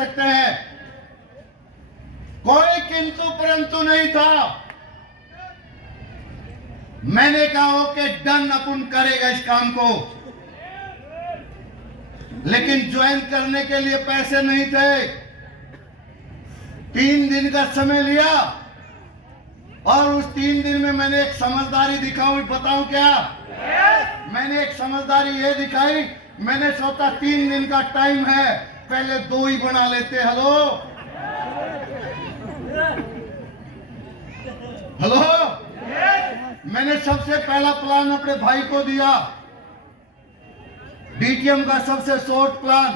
सकते हैं। कोई किंतु परंतु नहीं था। मैंने कहा ओके डन, अपन करेगा इस काम को। लेकिन ज्वाइन करने के लिए पैसे नहीं थे। 3 दिन का समय लिया और उस 3 दिन में मैंने एक समझदारी दिखाऊं, बताऊं क्या? मैंने एक समझदारी ये दिखाई, मैंने सोचा 3 दिन का टाइम है, पहले 2 ही बना लेते। हेलो हेलो, मैंने सबसे पहला प्लान अपने भाई को दिया, डीटीएम का सबसे शॉर्ट प्लान।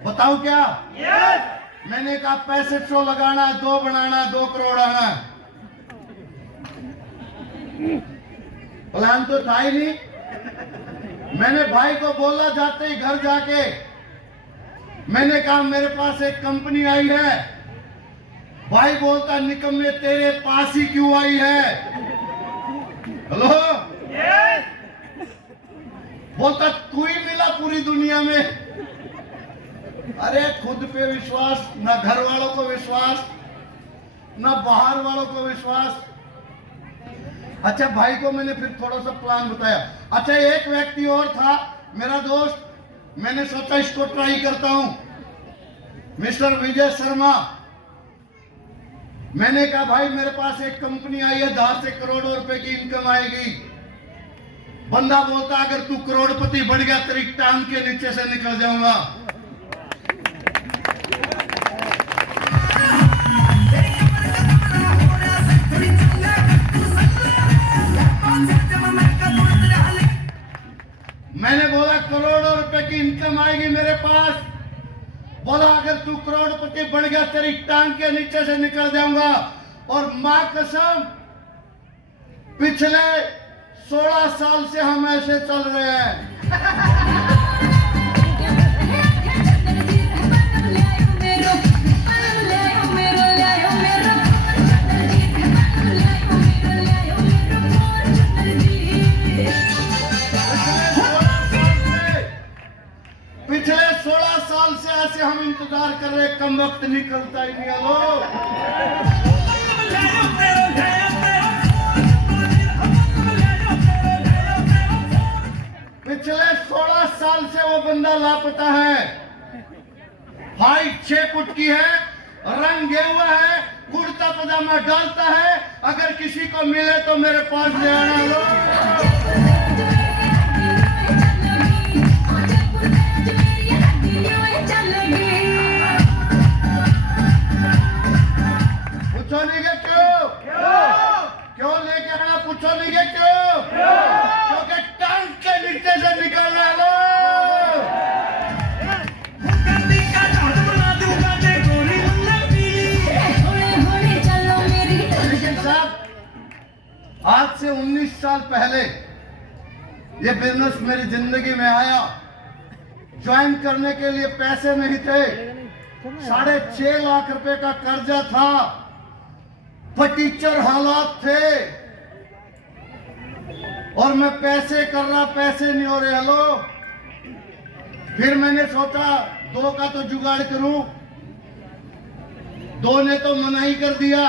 बताऊं क्या? मैंने कहा 6500 लगाना, 2 बनाना, 2 करोड़ आना। प्लान तो था ही नहीं। मैंने भाई को बोला जाते ही घर जाके, मैंने कहा मेरे पास एक कंपनी आई है। भाई बोलता निकम्मे तेरे पास ही क्यों आई है? हेलो, बोलता तू ही मिला पूरी दुनिया में। अरे खुद पे विश्वास, ना घर वालों को विश्वास, ना बाहर वालों को विश्वास। अच्छा, भाई को मैंने फिर थोड़ा सा प्लान बताया। अच्छा, एक व्यक्ति और था मेरा दोस्त, मैंने सोचा इसको ट्राई करता हूं, मिस्टर विजय शर्मा। मैंने कहा भाई मेरे पास एक कंपनी आई है, 10 से करोड़ों रुपए की इनकम आएगी। बंदा बोलता अगर तू करोड़पति बढ़ गया तेरी टांग के नीचे से निकल जाऊंगा। मैंने बोला करोड़ों रुपए की इनकम आएगी मेरे पास। बोला अगर तू करोड़पति बढ़ गया तेरी टांग के नीचे से निकल जाऊंगा। और मां कसम, पिछले 16 साल से हम ऐसे चल रहे हैं। पिछले 16 साल से ऐसे हम इंतजार कर रहे, कम वक्त निकलता ही नहीं। लो पिछले 16 साल से वो बंदा लापता है। हाइट 6 फुट की है, रंग गेरुआ है, कुर्ता पजामा डालता है। अगर किसी को मिले तो मेरे पास ले आना। लो पूछो नहीं कि क्यों लेके आना? पूछो नहीं कि क्यों? क्योंकि टांग के नीचे से निकलना। लो लेकिन साहब, आज से 19 साल पहले ये बिजनेस मेरी जिंदगी में आया। ज्वाइन करने के लिए पैसे नहीं थे, 6.5 लाख रुपए का कर्जा था, फटीचर हालात थे और मैं पैसे कर रहा, पैसे नहीं हो रहे। हेलो, फिर मैंने सोचा 2 का तो जुगाड़ करूं। 2 ने तो मना ही कर दिया।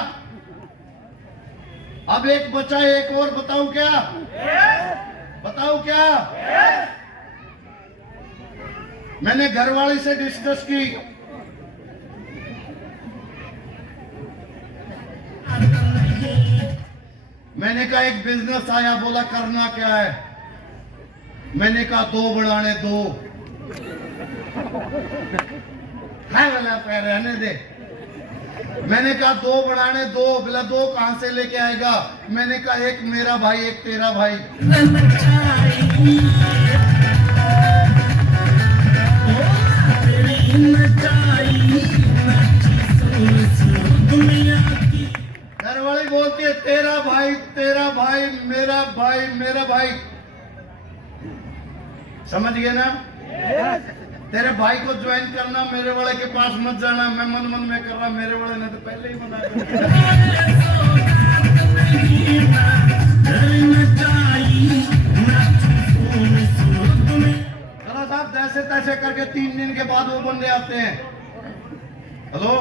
अब एक बचा, एक और। बताऊं क्या? बताऊं क्या? मैंने घरवाली से डिस्कस की। मैंने कहा एक बिजनेस आया, बोला करना क्या है? मैंने कहा 2 बढ़ाने 2 है वाला पैर रहने दे। मैंने कहा 2 बढ़ाने 2, बोला 2 कहां से लेके आएगा? मैंने कहा एक मेरा भाई, एक तेरा भाई। घरवाली बोलती है तेरा भाई, तेरा भाई, मेरा भाई, मेरा भाई। समझ गए ना? तेरे भाई को ज्वाइन करना, मेरे वाले के पास मत जाना। मैं मन मन में कर रहा, मेरे वाले ने तो पहले ही मना कर साहब, जैसे तैसे करके 3 दिन के बाद वो बंदे आते हैं। हेलो,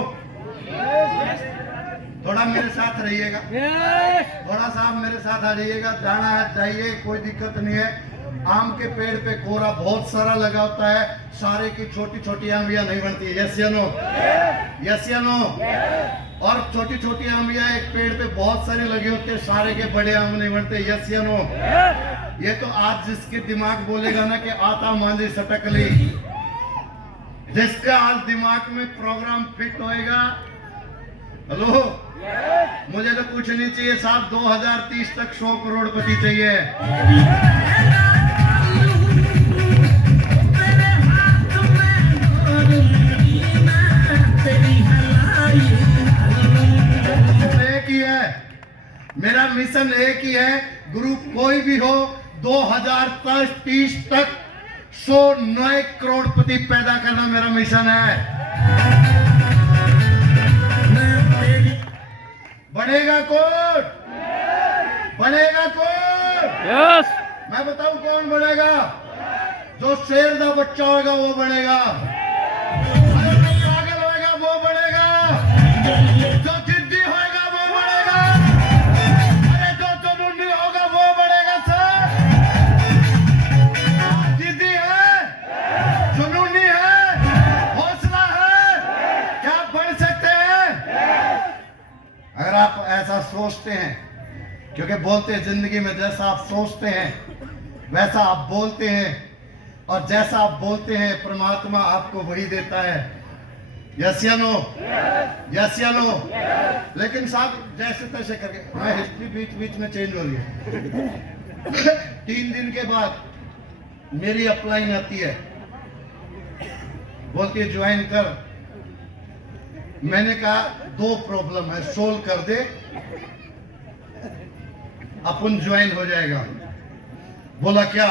थोड़ा मेरे साथ रहिएगा, थोड़ा सा आप मेरे साथ आ जाइएगा। जाना है जाइए, कोई दिक्कत नहीं है। आम के पेड़ पे कोरा बहुत सारा लगा होता है, सारे की छोटी छोटी आंबियां नहीं बनती। यस या नो? यस या नो? और छोटी छोटी आंबियां एक पेड़ पे बहुत सारे लगे होते हैं, सारे के बड़े आम नहीं बनते। यस या नो? ये तो आज जिसके दिमाग बोलेगा ना कि आता मांझी सटकली, जिसका आज दिमाग में प्रोग्राम फिट होएगा। हेलो, मुझे तो कुछ नहीं चाहिए साहब, 2030 तक 100 करोड़पति चाहिए। एक ही है, मेरा मिशन एक ही है, ग्रुप कोई भी हो, 2030 तक 100 नए करोड़पति पैदा करना मेरा मिशन है। बढ़ेगा कौन? बढ़ेगा कौन? यस। मैं बताऊं कौन बढ़ेगा? जो शेर का बच्चा होगा वो बढ़ेगा, पागल होगा वो बढ़ेगा, जो जिद्दी होगा वो बढ़ेगा, अरे जो जुनूनी होगा वो बढ़ेगा। सर जिद्दी है, जुनूनी है, हौसला है, क्या बढ़ सकते हैं? अगर आप ऐसा सोचते हैं, क्योंकि बोलते हैं जिंदगी में जैसा आप सोचते हैं वैसा आप बोलते हैं, और जैसा आप बोलते हैं परमात्मा आपको वही देता है। यस या नो? यस या नो? लेकिन साहब जैसे तैसे करके मैं हिस्ट्री बीच बीच में चेंज हो रही है। 3 दिन के बाद मेरी अपलाइन आती है, बोलती है ज्वाइन कर। मैंने कहा 2 प्रॉब्लम है, सोल्व कर दे, अपन ज्वाइन हो जाएगा। बोला क्या?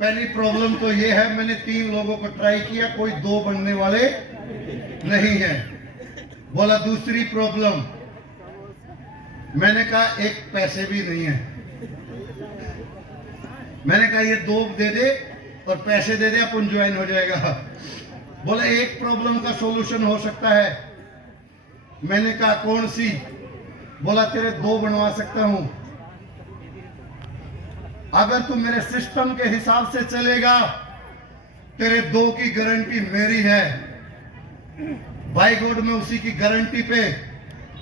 पहली प्रॉब्लम तो ये है, मैंने 3 लोगों को ट्राई किया, कोई 2 बनने वाले नहीं है। बोला दूसरी प्रॉब्लम? मैंने कहा एक पैसे भी नहीं है। मैंने कहा ये 2 दे दे और पैसे दे दे, अपन ज्वाइन हो जाएगा। बोला एक प्रॉब्लम का सॉल्यूशन हो सकता है। मैंने कहा कौन सी? बोला तेरे 2 बनवा सकता हूं, अगर तू मेरे सिस्टम के हिसाब से चलेगा तेरे 2 की गारंटी मेरी है। बाय गॉड में उसी की गारंटी पे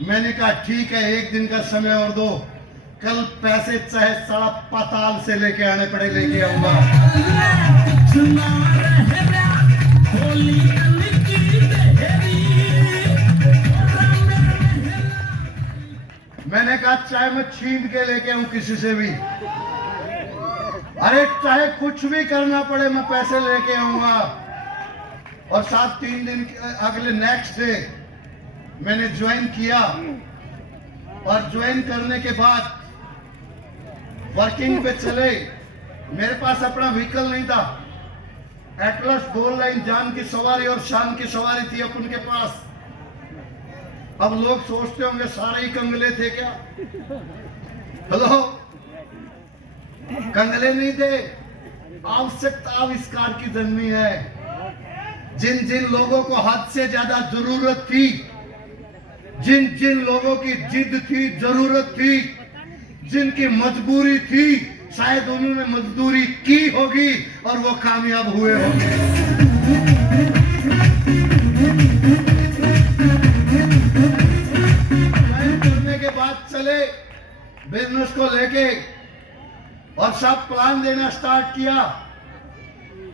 मैंने कहा ठीक है, 1 दिन का समय और दो, कल पैसे चाहे सारा पाताल से लेके आने पड़े लेके आऊंगा। मैंने कहा चाहे मैं छीन के लेके आऊं किसी से भी, अरे चाहे कुछ भी करना पड़े मैं पैसे लेके आऊंगा। और साथ 3 दिन अगले नेक्स्ट डे मैंने ज्वाइन किया, और ज्वाइन करने के बाद वर्किंग पे चले। मेरे पास अपना व्हीकल नहीं था, एटलस 2 लाइन जान की सवारी और शान की सवारी थी अपन के पास। अब लोग सोचते होंगे सारे ही कंगले थे क्या? हेलो, कंगले नहीं थे, आवश्यकता आविष्कार की जन्मी है। जिन जिन लोगों को हद से ज्यादा जरूरत थी, जिन जिन लोगों की जिद थी, जरूरत थी, जिनकी मजबूरी थी, शायद उन्होंने मजदूरी की होगी और वो कामयाब हुए होंगे। करने के बाद चले बिजनेस को लेके और सब प्लान देना स्टार्ट किया।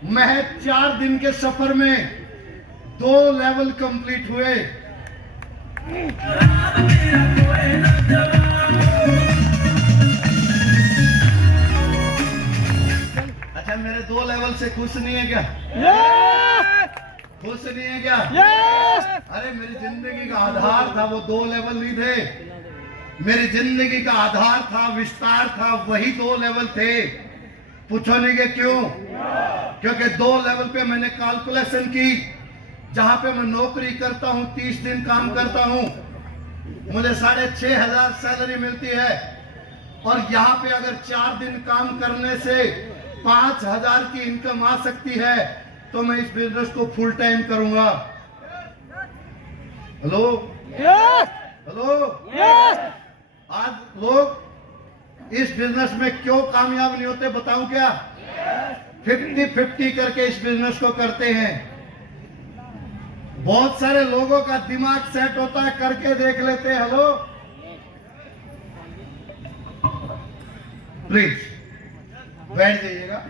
महज 4 दिन के सफर में 2 लेवल कंप्लीट हुए। अच्छा, मेरे 2 लेवल से खुश नहीं है क्या? खुश नहीं है क्या? अरे मेरी जिंदगी का आधार था वो 2 लेवल नहीं थे। मेरी जिंदगी का आधार था, विस्तार था, वही 2 लेवल थे। पूछो नहीं कि क्यों? क्योंकि 2 लेवल पे मैंने कैलकुलेशन की। जहां पे मैं नौकरी करता हूं, 30 दिन काम करता हूं, मुझे 6,500 सैलरी मिलती है। और यहाँ पे अगर 4 दिन काम करने से 5,000 की इनकम आ सकती है, तो मैं इस बिजनेस को फुल टाइम करूंगा। Hello Yes! हेलो। Yes! आज लोग इस बिजनेस में क्यों कामयाब नहीं होते बताऊं क्या? 50-50 करके इस बिजनेस को करते हैं। बहुत सारे लोगों का दिमाग सेट होता है, करके देख लेते हैं। हेलो प्लीज बैठ जाइएगा,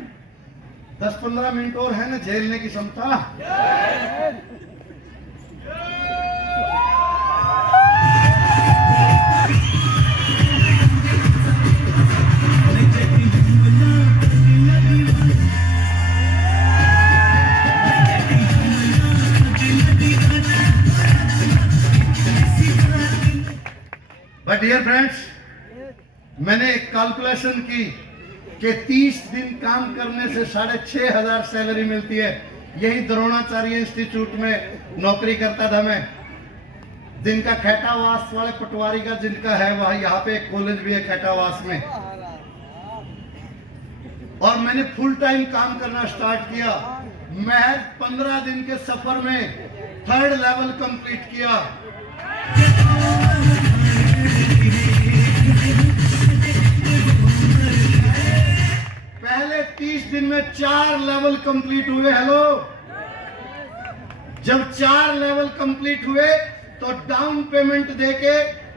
10-15 मिनट और है ना झेलने की क्षमता। बट डियर फ्रेंड्स, मैंने एक कैलकुलेशन की कि 30 दिन काम करने से 6,500 सैलरी मिलती है। यही द्रोणाचार्य इंस्टीट्यूट में नौकरी करता था मैं, जिनका खैटावास वाले पटवारी का जिनका है, वह यहाँ पे एक कॉलेज भी है खैटावास में। और मैंने फुल टाइम काम करना स्टार्ट किया। महज 15 दिन के सफर में 3rd लेवल कंप्लीट किया। पहले 30 दिन में 4 लेवल कंप्लीट हुए। हेलो, जब 4 लेवल कंप्लीट हुए तो डाउन पेमेंट देके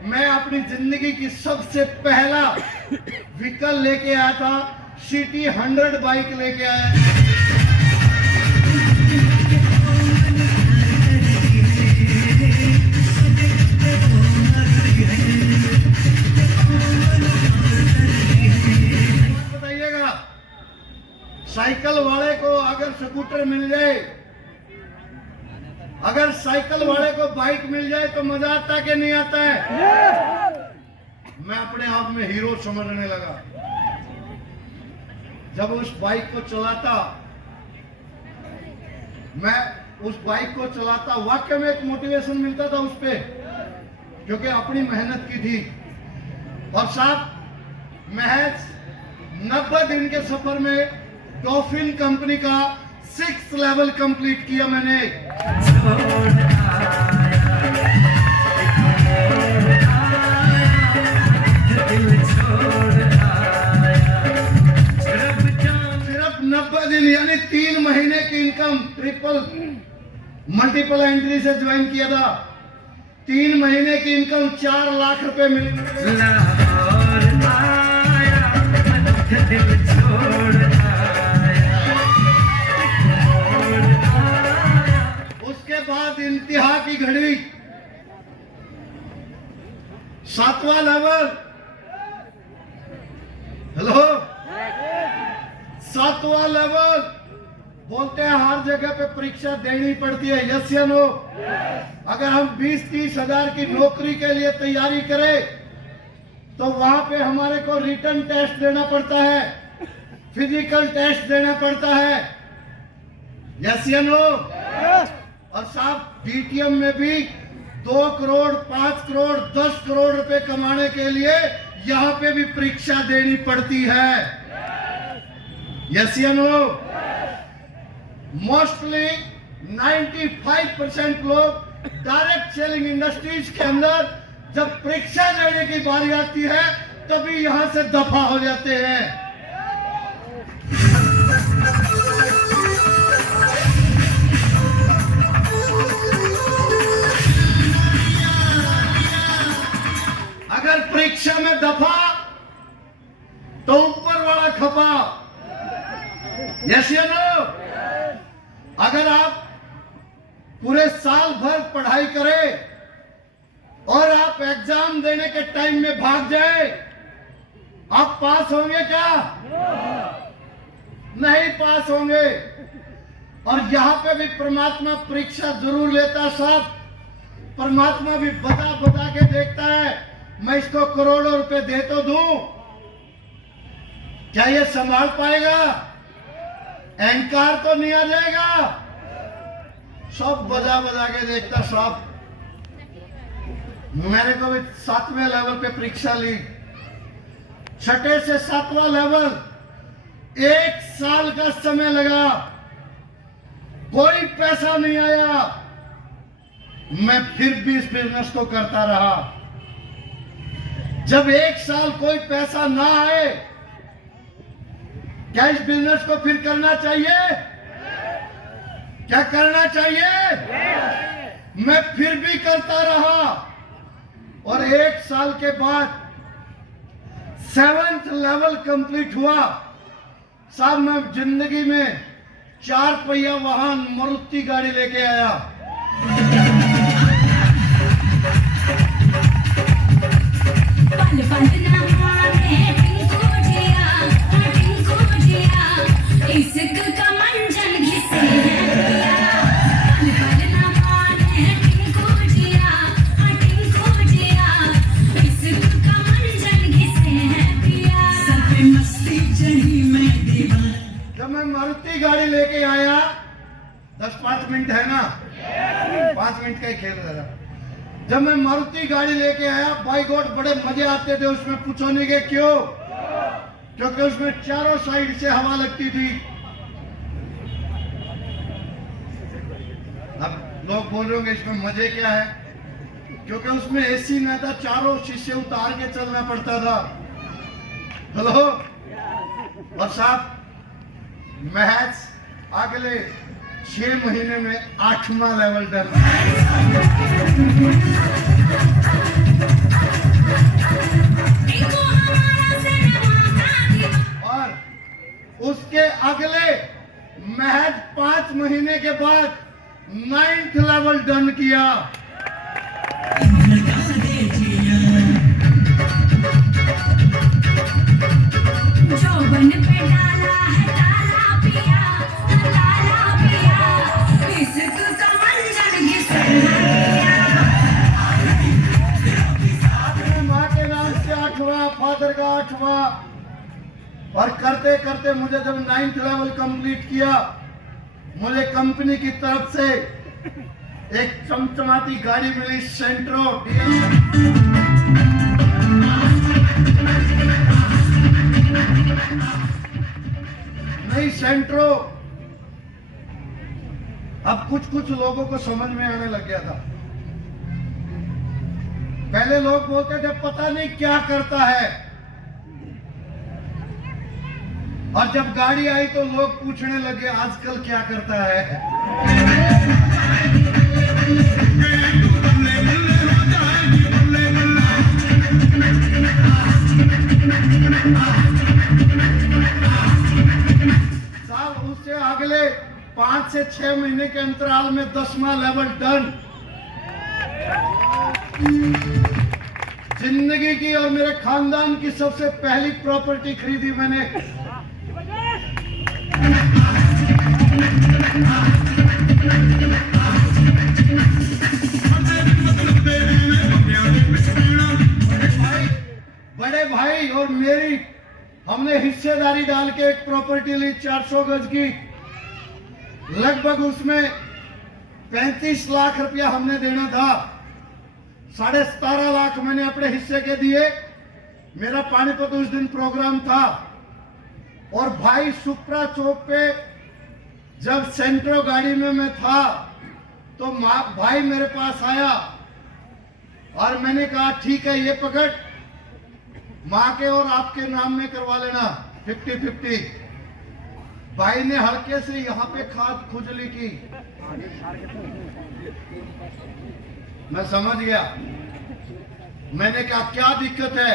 मैं अपनी जिंदगी की सबसे पहला व्हीकल लेके आया था। सिटी 100 बाइक लेके आया। साइकिल वाले को अगर स्कूटर मिल जाए, अगर साइकिल वाले को बाइक मिल जाए तो मजा आता है कि नहीं आता है? मैं अपने आप में हीरो समझने लगा। जब उस बाइक को चलाता, मैं उस बाइक को चलाता, वाकई में एक मोटिवेशन मिलता था उस पे, क्योंकि अपनी मेहनत की थी। और साथ महज 90 दिन के सफर में डॉल्फिन कंपनी का 6th लेवल कंप्लीट किया मैंने। सिर्फ 90 दिन यानी 3 महीने की इनकम ट्रिपल मल्टीपल एंट्री से ज्वाइन किया था। 3 महीने की इनकम 4 लाख रुपए मिली। उसके बाद इंतहा की घड़ी, 7वां लेवल। हेलो, 7वां लेवल। बोलते हैं हर जगह पे परीक्षा देनी पड़ती है, यस या नो? अगर हम 20-30 हजार की नौकरी के लिए तैयारी करें तो वहां पे हमारे को रिटन टेस्ट देना पड़ता है, फिजिकल टेस्ट देना पड़ता है, यस या नो? और साहब डीटीएम में भी 2 करोड़, 5 करोड़, 10 करोड़ रुपए कमाने के लिए यहाँ पे भी परीक्षा देनी पड़ती है, यस या नो? मोस्टली 95% लोग डायरेक्ट सेलिंग इंडस्ट्रीज के अंदर जब परीक्षा देने की बारी आती है तभी यहां से दफा हो जाते हैं। अगर परीक्षा में दफा तो ऊपर वाला खपा, यस या नो? अगर आप पूरे साल भर पढ़ाई करें और आप एग्जाम देने के टाइम में भाग जाए, आप पास होंगे क्या? नहीं पास होंगे। और यहां पे भी परमात्मा परीक्षा जरूर लेता साहब। परमात्मा भी बता बता के देखता है, मैं इसको करोड़ों रुपए दे तो दूं, क्या ये संभाल पाएगा? अहंकार तो नहीं आ जाएगा? सब बजा बजा के देखता साहब। मैंने को भी 7वें लेवल पे परीक्षा ली, 6ठे से 7वां लेवल, 1 साल का समय लगा, कोई पैसा नहीं आया। मैं फिर भी इस बिजनेस को करता रहा। जब 1 साल कोई पैसा ना आए, क्या इस बिजनेस को फिर करना चाहिए? क्या करना चाहिए? मैं फिर भी करता रहा और 1 साल के बाद 7th लेवल कंप्लीट हुआ। साहब, मैं जिंदगी में 4 पहिया वाहन मारुति गाड़ी लेके आया। जब मैं मारुति गाड़ी लेके आया, 10-5 मिनट है ना, 5 मिनट का ही खेल रहा था। जब मैं मारुति गाड़ी लेके आया, बाई गॉड बड़े मजे आते थे उसमें, पूछो नहीं कि क्यों? क्योंकि उसमें चारों साइड से हवा लगती थी। अब लोग बोल रहे होंगे इसमें मजे क्या है? क्योंकि उसमें एसी न था, चारों शीशे उतार के चलना पड़ता था। हेलो, और साहब महज अगले 6 महीने में 8वां लेवल डन। और उसके अगले महज 5 महीने के बाद 9th लेवल डन किया। जो बन पे डाला है ताला पिया, ताला पिया, इश्क का मंजर घिसना। माँ के नाम से 8वां, फादर का 8वां, और करते करते मुझे जब 9th लेवल कंप्लीट किया, मुझे कंपनी की तरफ से एक चमचमाती गाड़ी मिली, सेंट्रो नहीं, सेंट्रो। अब कुछ लोगों को समझ में आने लग गया था। पहले लोग बोलते थे पता नहीं क्या करता है, और जब गाड़ी आई तो लोग पूछने लगे आजकल क्या करता है। साल उससे अगले 5 से 6 महीने के अंतराल में 10वां लेवल डन। जिंदगी की और मेरे खानदान की सबसे पहली प्रॉपर्टी खरीदी मैंने। बड़े भाई और मेरी, हमने हिस्सेदारी डाल के एक प्रॉपर्टी ली 400 गज की। लगभग उसमें 35 लाख रुपया हमने देना था। 17.5 लाख मैंने अपने हिस्से के दिए। मेरा पानीपत उस दिन प्रोग्राम था, और भाई सुप्रा चौक पे जब सेंट्रो गाड़ी में मैं था तो भाई मेरे पास आया और मैंने कहा ठीक है ये पकड़, माँ के और आपके नाम में करवा लेना 50-50। भाई ने हल्के से यहाँ पे खाद खुजली की, मैं समझ गया। मैंने कहा क्या दिक्कत है,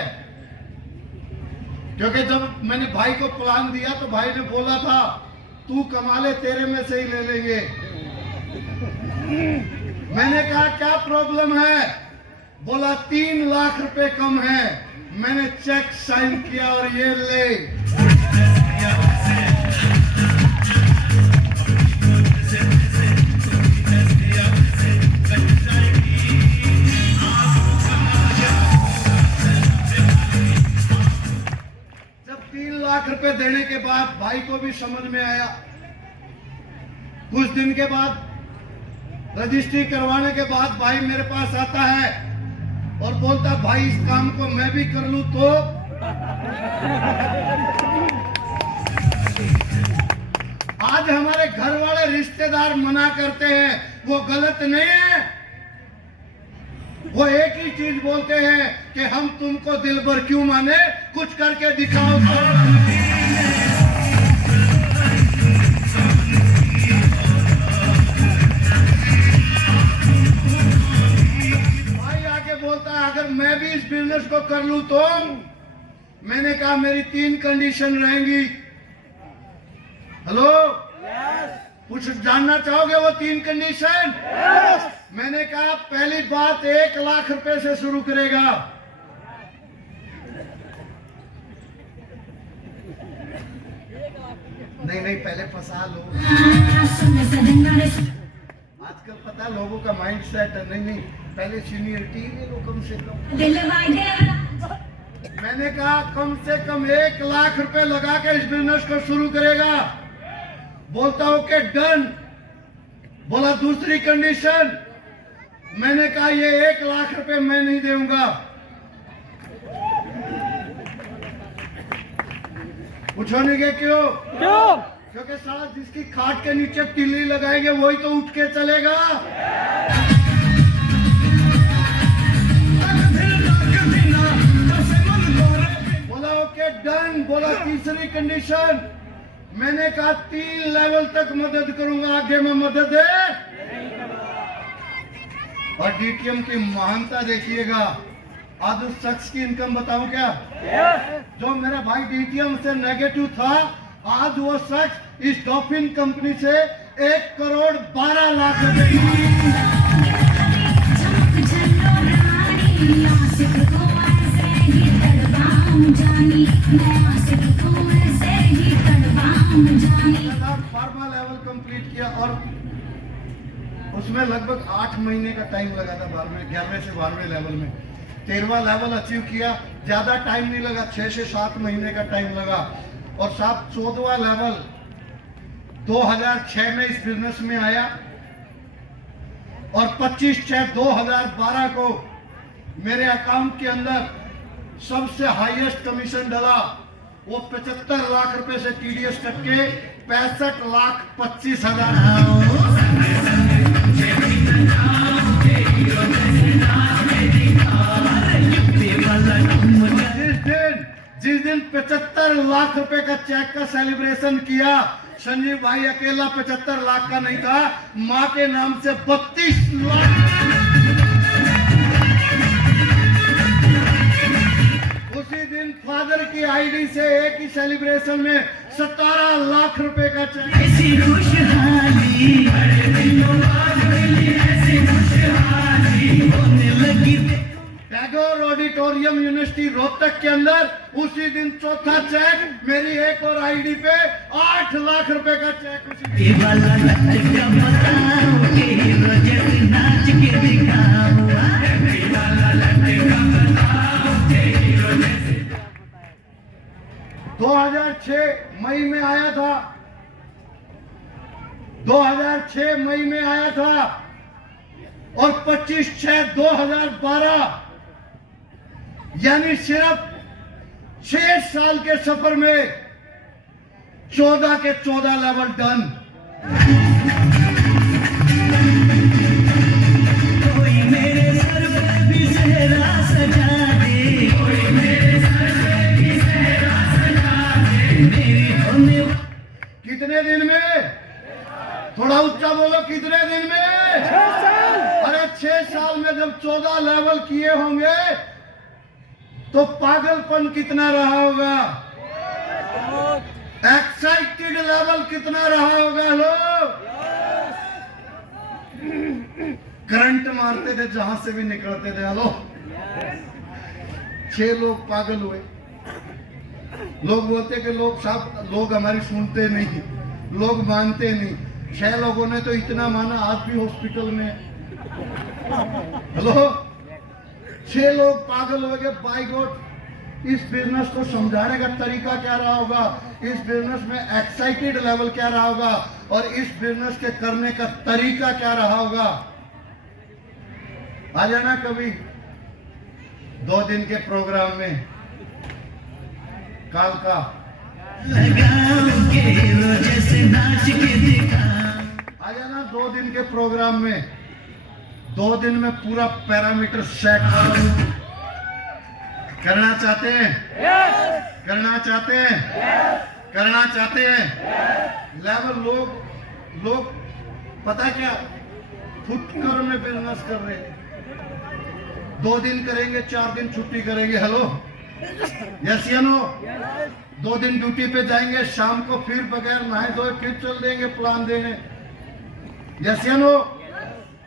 क्योंकि जब मैंने भाई को प्लान दिया तो भाई ने बोला था तू कमा ले, तेरे में से ही ले लेंगे। मैंने कहा क्या प्रॉब्लम है? बोला 3 लाख रुपए कम है। मैंने चेक साइन किया और ये ले। जब 3 लाख रुपए देने के बाद भाई को भी समझ में आया। कुछ दिन के बाद रजिस्ट्री करवाने के बाद भाई मेरे पास आता है और बोलता भाई इस काम को मैं भी कर लूं तो। आज हमारे घर वाले रिश्तेदार मना करते हैं, वो गलत नहीं है। वो एक ही चीज बोलते हैं कि हम तुमको दिल भर क्यों माने, कुछ करके दिखाओ। भाई आगे बोलता है अगर मैं भी इस बिजनेस को कर लूं तो मैंने कहा मेरी 3 कंडीशन रहेंगी। हेलो, कुछ जानना चाहोगे वो 3 कंडीशन? मैंने कहा पहली बात 1 लाख रुपए से शुरू करेगा। नहीं पहले फंसा लो। आजकल पता लोगों का माइंड सेट है। नहीं पहले सीनियरिटी ले लो कम से कम। मैंने कहा कम से कम 1 लाख रुपए लगा के इस बिजनेस को शुरू करेगा। बोलता हूं कि डन। बोला दूसरी कंडीशन, मैंने कहा ये 1 लाख रुपए मैं नहीं दूंगा। पूछोगे कि क्यों? क्योंकि साला जिसकी खाट के नीचे तिल्ली लगाएंगे वही तो उठ के चलेगा। बोला ओके डन। बोला तीसरी कंडीशन, मैंने कहा 3 लेवल तक मदद करूंगा, आगे में मदद है। और डीटीएम की महानता देखिएगा। आज उस शख्स की इनकम बताऊं क्या? जो मेरा भाई डीटीएम से नेगेटिव था, आज वो शख्स इस डॉल्फिन कंपनी से 1 करोड़ 12 लाख रुपए। फार्मा लेवल कंप्लीट किया और उसमें लगभग 8 महीने का टाइम लगा था। 11वें से 12वें लेवल में 13वां लेवल अचीव किया। ज्यादा टाइम नहीं लगा, 6 से 7 महीने का टाइम लगा। और साहब 14वां लेवल 2006 में इस बिजनेस में आया और 25/6/2012 को मेरे अकाउंट के अंदर सबसे हाईएस्ट कमीशन डला। वो 75 लाख रुपए से टीडीएस कट के 65,25,000। जिस दिन 75 लाख रुपए का चेक का सेलिब्रेशन किया, संजीव भाई अकेला 75 लाख का नहीं था, मां के नाम से 32 लाख। उसी दिन फादर की आईडी से एक ही सेलिब्रेशन में 17 लाख रुपए का चेक। ऐसी खुशहाली होने लगी। टैगोर ऑडिटोरियम यूनिवर्सिटी रोहतक के अंदर उसी दिन चौथा चेक मेरी एक और आईडी पे 8 लाख रुपए का चेक। उसी 2006 मई में आया था। 2006 मई में आया था और 25/6/2012 यानी सिर्फ 6 साल के सफर में 14 के 14 लेवल डन। कोई मेरे सर पे भी सेहरा सजा दे, कोई मेरे सर पे भी सेहरा सजा दे। मेरी होने कितने दिन में? थोड़ा ऊंचा बोलो, कितने दिन में? 6 साल। अरे 6 साल में जब 14 लेवल किए होंगे तो पागलपन कितना रहा होगा, एक्साइटेड लेवल कितना रहा होगा। लोग करंट मारते थे जहां से भी निकलते थे। हेलो, 6 लोग पागल हुए। लोग बोलते कि लोग साहब लोग हमारी सुनते नहीं, लोग मानते नहीं। 6 लोगों ने तो इतना माना, आज भी हॉस्पिटल में। हेलो, 6 लोग पागल हो गए। बाय गॉड, इस बिजनेस को समझाने का तरीका क्या रहा होगा, इस बिजनेस में एक्साइटेड लेवल क्या रहा होगा और इस बिजनेस के करने का तरीका क्या रहा होगा। आ जाना कभी 2 दिन के प्रोग्राम में काल का। आ जाना 2 दिन के प्रोग्राम में। 2 दिन में पूरा पैरामीटर सेट करना चाहते हैं? करना चाहते हैं? करना चाहते हैं? लेवल लोग पता क्या फुटकर में बिजनेस कर रहे हैं। 2 दिन करेंगे, 4 दिन छुट्टी करेंगे। हेलो, यस या नो? 2 दिन ड्यूटी पे जाएंगे, शाम को फिर बगैर नहाए धोए फिर चल देंगे प्लान देने। यस या नो?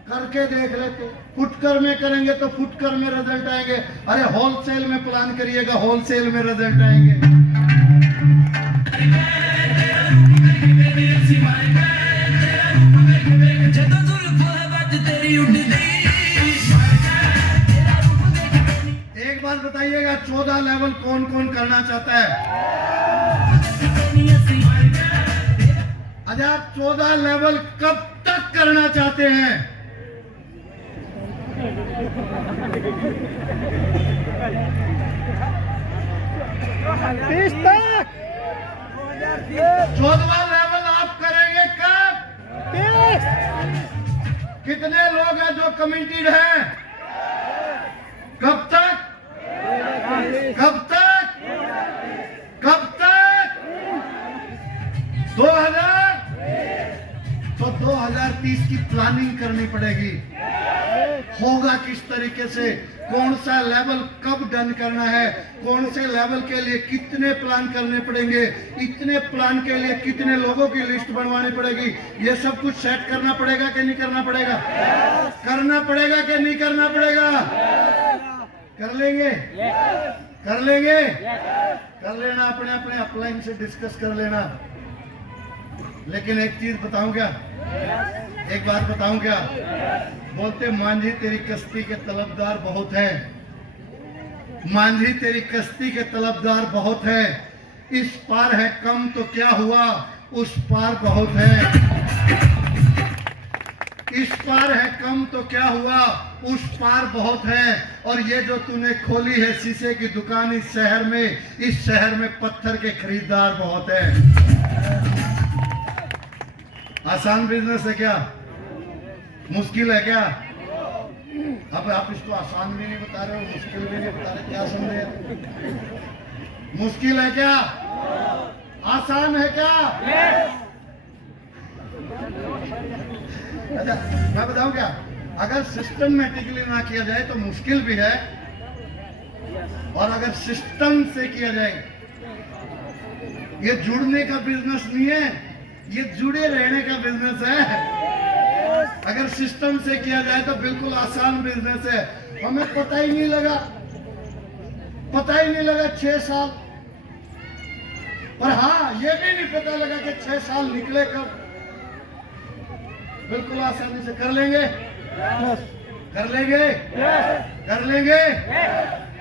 करके देख लेते। फुटकर में करेंगे तो फुटकर में रिजल्ट आएंगे। अरे होलसेल में प्लान करिएगा, होलसेल में रिजल्ट आएंगे। एक बात बताइएगा, 14 लेवल कौन कौन करना चाहता है? अच्छा, 14 लेवल कब तक करना चाहते हैं? 14वां लेवल आप करेंगे कब? कितने लोग हैं जो कमिटेड हैं? कब तक? कब तक? कब तक? 2000 तो 2030 की प्लानिंग करनी पड़ेगी। होगा किस तरीके से, कौन सा लेवल कब डन करना है, कौन से लेवल के लिए कितने प्लान करने पड़ेंगे, इतने प्लान के लिए कितने लोगों की लिस्ट बनवानी पड़ेगी, ये सब कुछ सेट करना पड़ेगा कि नहीं करना पड़ेगा? करना पड़ेगा कि नहीं करना पड़ेगा? कर लेंगे? कर लेंगे? कर लेना, अपने अपने अपलाइन से डिस्कस कर लेना। लेकिन एक चीज बताऊं क्या? एक बात बताऊं क्या? बोलते मांझी तेरी कश्ती के तलबदार बहुत है। मांझी तेरी कश्ती के तलबदार बहुत है। इस पार है कम तो क्या हुआ, उस पार बहुत है। इस पार है कम तो क्या हुआ, उस पार बहुत है। और ये जो तूने खोली है शीशे की दुकान इस शहर में, इस शहर में पत्थर के खरीदार बहुत है। आसान बिजनेस है क्या? मुश्किल है क्या? अब आप इसको आसान भी नहीं बता रहे हो, मुश्किल भी नहीं बता रहे, क्या समझे? मुश्किल है क्या? आसान है क्या? अच्छा, मैं बताऊं क्या? अगर सिस्टमैटिकली ना किया जाए तो मुश्किल भी है, और अगर सिस्टम से किया जाए, ये जुड़ने का बिजनेस नहीं है, ये जुड़े रहने का बिजनेस है। अगर सिस्टम से किया जाए तो बिल्कुल आसान बिजनेस है। हमें पता ही नहीं लगा 6 साल, पर हाँ ये भी नहीं पता लगा कि 6 साल निकले कब। बिल्कुल आसानी से कर लेंगे। कर लेंगे? कर लेंगे?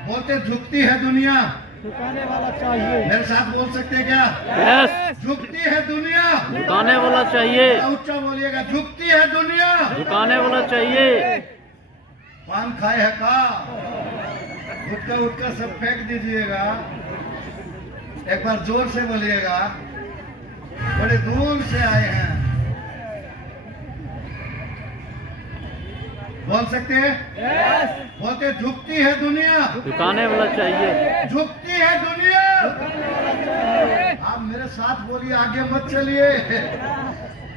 बोलते झुकती है दुनिया, झुकाने वाला चाहिए। मेरे साथ बोल सकते हैं क्या? यस। झुकती है दुनिया, झुकाने वाला चाहिए। ऊंचा बोलिएगा, झुकती है दुनिया, झुकाने वाला चाहिए। पान खाए है का? गुटका सब फेंक दीजिएगा। एक बार जोर से बोलिएगा, बड़े दूर से आए हैं। बोल सकते हैं? यस। बोलते झुकती है दुनिया, झुकाने वाला चाहिए। झुकती है दुनिया। आप मेरे साथ बोलिए, आगे मत चलिए।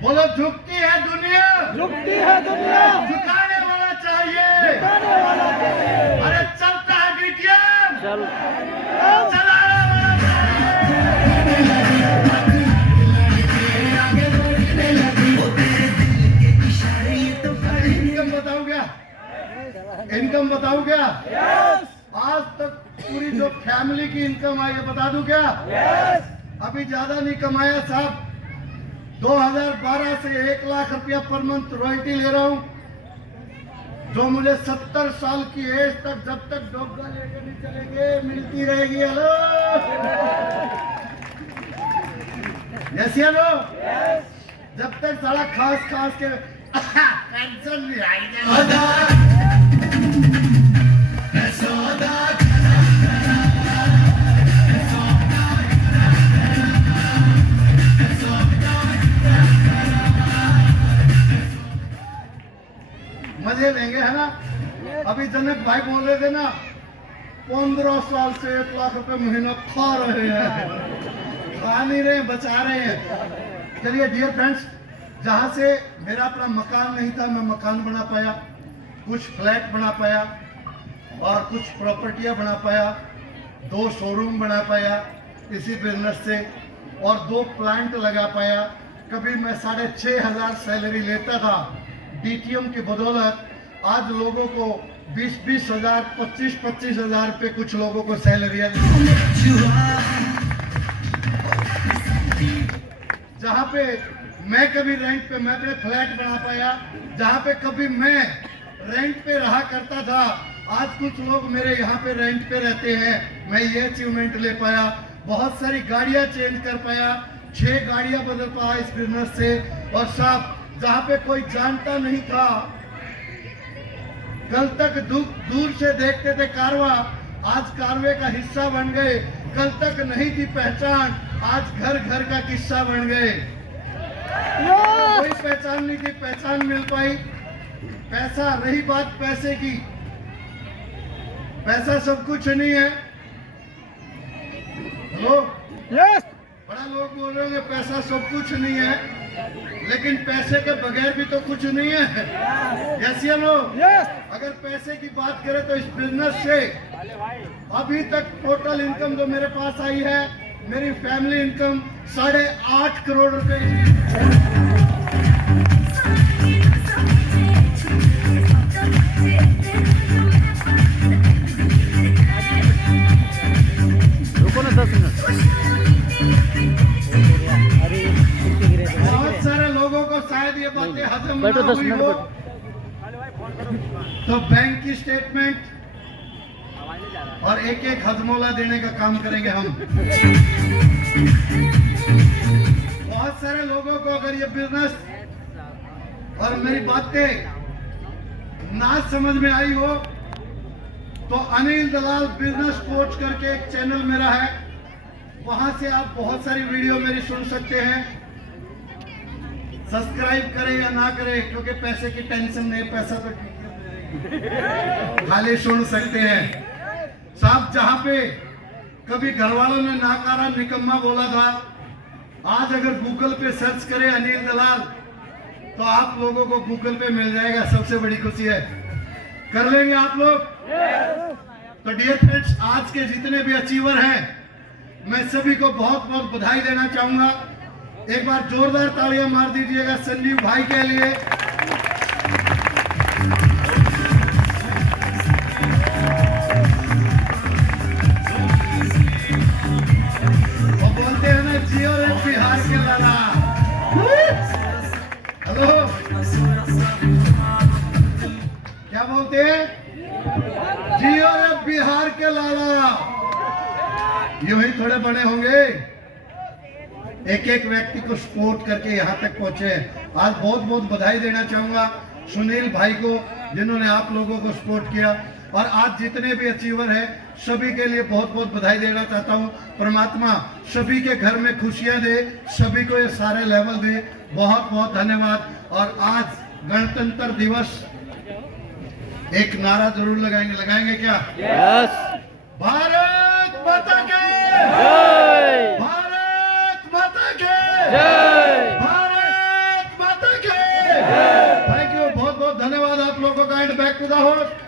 बोलो झुकती है दुनिया, झुकती है दुनिया। झुकाने वाला चाहिए। झुकाने वाला चाहिए। अरे चलता है डीटीएम, चल चलाने वाला चाहिए। इनकम बताऊं क्या? इनकम बताऊं क्या? आज तक पूरी जो फैमिली की इनकम आई है बता दूं क्या? अभी ज्यादा नहीं कमाया साहब, 2012 से 1 लाख रुपया पर मंथ रॉयल्टी ले रहा हूं, जो मुझे 70 साल की एज तक, जब तक डोगा लेके नहीं चलेंगे, मिलती रहेगी। हेलो, यस या नो? जब तक सारा खास खास के पेंशन भी आई मजे लेंगे अभी जनक भाई बोल रहे थे ना 15 साल से 1 लाख रुपए महीना खा रहे हैं, खा नहीं रहे, बचा रहे हैं। चलिए डियर फ्रेंड्स, जहाँ से मेरा अपना मकान नहीं था, मैं मकान बना पाया, कुछ फ्लैट बना पाया और कुछ प्रॉपर्टियाँ बना पाया, 2 शोरूम बना पाया इसी बिजनेस से और 2 प्लांट लगा पाया। कभी मैं 6,500 सैलरी लेता था DTM की बदौलत, आज लोगों को 20-20 हजार, 25-25 हजार रुपये कुछ लोगों को सैलरियाँ। जहाँ पे मैं कभी रेंट पे, मैं अपने फ्लैट बना पाया, जहाँ पे कभी मैं रेंट पे रहा करता था, आज कुछ लोग मेरे यहाँ पे रेंट पे रहते हैं। मैं ये अचीवमेंट ले पाया, बहुत सारी गाड़ियाँ चेंज कर पाया, 6 गाड़ियाँ बदल पाया इस बिजनेस से। और साहब, जहाँ पे कोई जानता नहीं था, कल तक दूर से देखते थे कारवा, आज कारवे का हिस्सा बन गए। कल तक नहीं थी पहचान, आज घर घर का किस्सा बन गए। कोई पहचान नहीं थी, पहचान मिल पाई। पैसा, रही बात पैसे की, पैसा सब कुछ नहीं है। हेलो, यस बड़ा लोग बोल रहे होंगे पैसा सब कुछ नहीं है, लेकिन पैसे के बगैर भी तो कुछ नहीं है। यस या नो? यस अगर पैसे की बात करें तो इस बिजनेस से अभी तक टोटल इनकम जो मेरे पास आई है, मेरी फैमिली इनकम 8.5 करोड़ रुपए। रुको ना 10 मिनट। बहुत सारे लोगों को शायद ये बातें हजम बैठो ना 10 हुई मिनट हो, बैठो। तो बैंक की स्टेटमेंट और एक हजमोला देने का काम करेंगे हम। बहुत सारे लोगों को अगर ये बिजनेस और मेरी बातें ना समझ में आई हो, तो अनिल दलाल बिजनेस कोच करके एक चैनल मेरा है, वहां से आप बहुत सारी वीडियो मेरी सुन सकते हैं। सब्सक्राइब करें या ना करें, क्योंकि पैसे की टेंशन नहीं, पैसा तो खाली सुन सकते हैं। साहब, जहां पे कभी घर वालों ने नाकारा निकम्मा बोला था, आज अगर गूगल पे सर्च करें अनिल दलाल, तो आप लोगों को गूगल पे मिल जाएगा। सबसे बड़ी खुशी है, कर लेंगे आप लोग। तो डियर फ्रेंड्स, आज के जितने भी अचीवर हैं, मैं सभी को बहुत बहुत बधाई देना चाहूंगा। एक बार जोरदार तालियां मार दीजिएगा संजीव भाई के लिए। वो बोलते हैं ना, जियो रे बिहार के लाला। हेलो, क्या बोलते हैं? जियो रे बिहार के लाला। यूं ही थोड़े बने होंगे, एक एक व्यक्ति को सपोर्ट करके यहाँ तक पहुंचे। आज बहुत बहुत बधाई देना चाहूंगा सुनील भाई को, जिन्होंने आप लोगों को सपोर्ट किया। और आज जितने भी अचीवर हैं, सभी के लिए बहुत बहुत बधाई देना चाहता हूँ। परमात्मा सभी के घर में खुशियां दे, सभी को ये सारे लेवल दे। बहुत बहुत धन्यवाद। और आज गणतंत्र दिवस एक नारा जरूर लगाएंगे क्या? यस। भारत माता के जय। भारत माता के जय। भारत माता के। थैंक यू, बहुत बहुत धन्यवाद आप लोगों का। And back to the host.